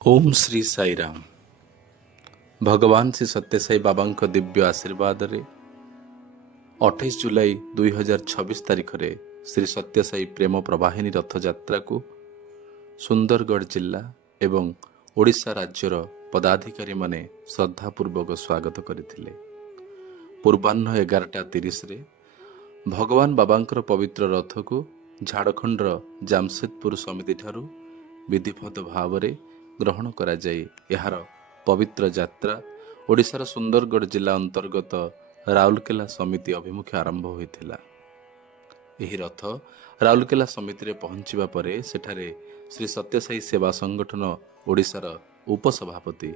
ओम श्री साई राम। भगवान श्री सत्यसाई बाबा दिव्य आशीर्वाद रे 28 जुलाई 2026 तारिख रे श्री सत्यसाई प्रेम प्रवाहिनी रथ यात्रा को सुंदरगढ़ जिला एवं ओडिशा राज्यर पदाधिकारी माने श्रद्धापूर्वक स्वागत करथिले। पूर्वाह्न 11:30 रे भगवान बाबांकर पवित्र रथ को झाड़खंडर जामशेदपुर समिति ठारू विधिवत भाव रे ग्रहण करा जाई यार पवित्र यात्रा ओडिशार सुंदरगढ़ जिला अंतर्गत राउरकेला समिति अभिमुखे आरंभ होइथिला। एही रथ राउरकेला समिति रे पहुंचीबा परे सेठारे श्री सत्यसाई सेवा संगठन ओडिशार उपसभापति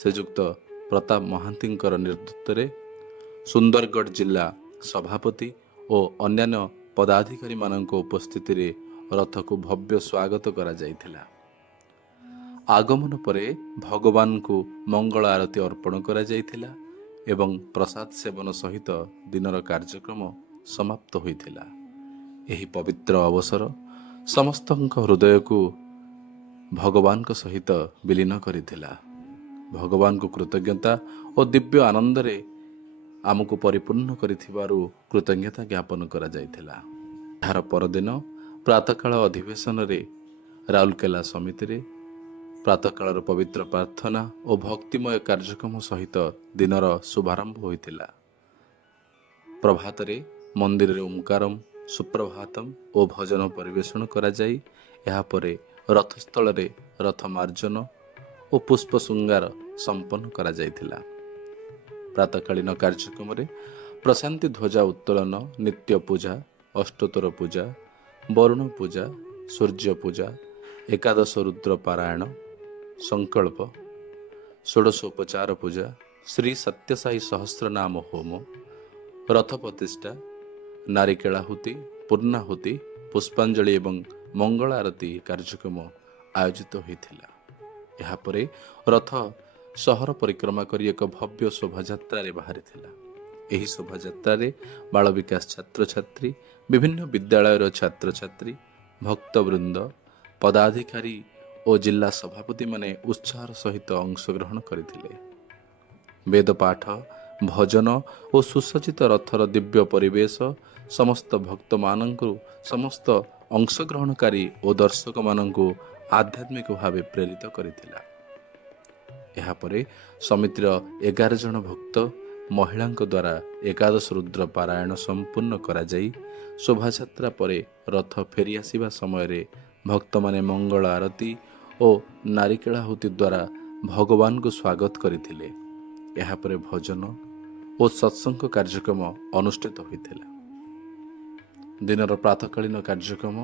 श्रीजुक्त प्रताप महांतींकर नेतृत्व रे सुंदरगढ़ जिला सभापति और अन्यान्य पदाधिकारी मानक उपस्थिति रे रथ को भव्य स्वागत करा जाइथिला। आगमन परे भगवान को मंगल आरती अर्पण करा जाइथिला एवं प्रसाद सेवन सहित दिनर कार्यक्रम समाप्त होइथिला। एही पवित्र अवसर समस्तଙ୍କ हृदय को भगवान को सहित विलीन करिथिला। भगवान को कृतज्ञता और दिव्य आनंद रे आमको परिपूर्ण करिथिबारु कृतज्ञता ज्ञापन करा जाइथिला। यार परदिन प्रातःकाल अधिवेशन रे राउरकेला समिति रे प्रातःकाल पवित्र प्रार्थना और भक्तिमय कार्यक्रम सहित दिनर शुभारंभ होइथिला। प्रभात रे मंदिर रे ओंकारम सुप्रभातम और भजन परिवेषण करा जाई यहाँ परे रथस्थल रे रथ मार्जन और पुष्प श्रृंगार संपन्न करा जाइथिला। प्रातःकालीन कार्यक्रम रे प्रशांति ध्वजा उत्तोलन, नित्य पूजा, अष्टोत्तर पूजा, वरुण पूजा, सूर्य पूजा, एकादश रुद्र पारायण, संकल्प, षोडशोपचार पूजा, श्री सत्यसाई सहस्र नाम होम, रथ प्रतिष्ठा, नारिकेलाहुति, पूर्णाहुति, पुष्पांजलि एवं मंगल आरती कार्यक्रम आयोजित होइथिला। यहाँ परे रथ सहर परिक्रमा करी एक भव्य शोभायात्रा रे बाहरिथिला। एही शोभायात्रा रे बाल विकास छात्र छात्री, विभिन्न विद्यालयर छात्र छात्री, भक्तवृंद, पदाधिकारी और जिला सभापति माने उत्साह सहित अंशग्रहण करथिले। वेद पाठ, भजन और सुसज्जित रथर दिव्य परिवेश समस्त भक्त मानंकु, समस्त अंशग्रहणकारी और दर्शक मानंकु आध्यात्मिक भावे प्रेरित करथिला। यहाँ परे समितिर 11 जन भक्त महिलांक द्वारा एकादश रुद्र पारायण संपूर्ण करा जाई शोभायात्रा परे रथ फेरी आसिबा समय रे भक्त माने मंगल आरती और नारिकेलाहुति द्वारा भगवान को स्वागत करथिले। यहाँ परे भजन और सत्संग कार्यक्रम अनुष्ठित होइथिला। दिनर प्रातःकालीन कार्यक्रम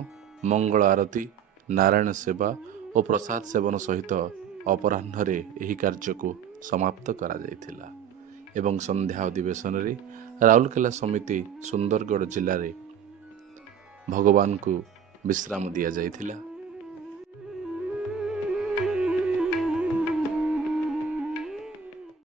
मंगल आरती, नारायण सेवा और प्रसाद सेवन सहित अपराह्न रे एही कार्य को समाप्त करा जाइथिला एवं संध्या अधिवेशन रे राउरकेला समिति सुंदरगढ़ जिले रे भगवान को विश्राम दिया जाइथिला।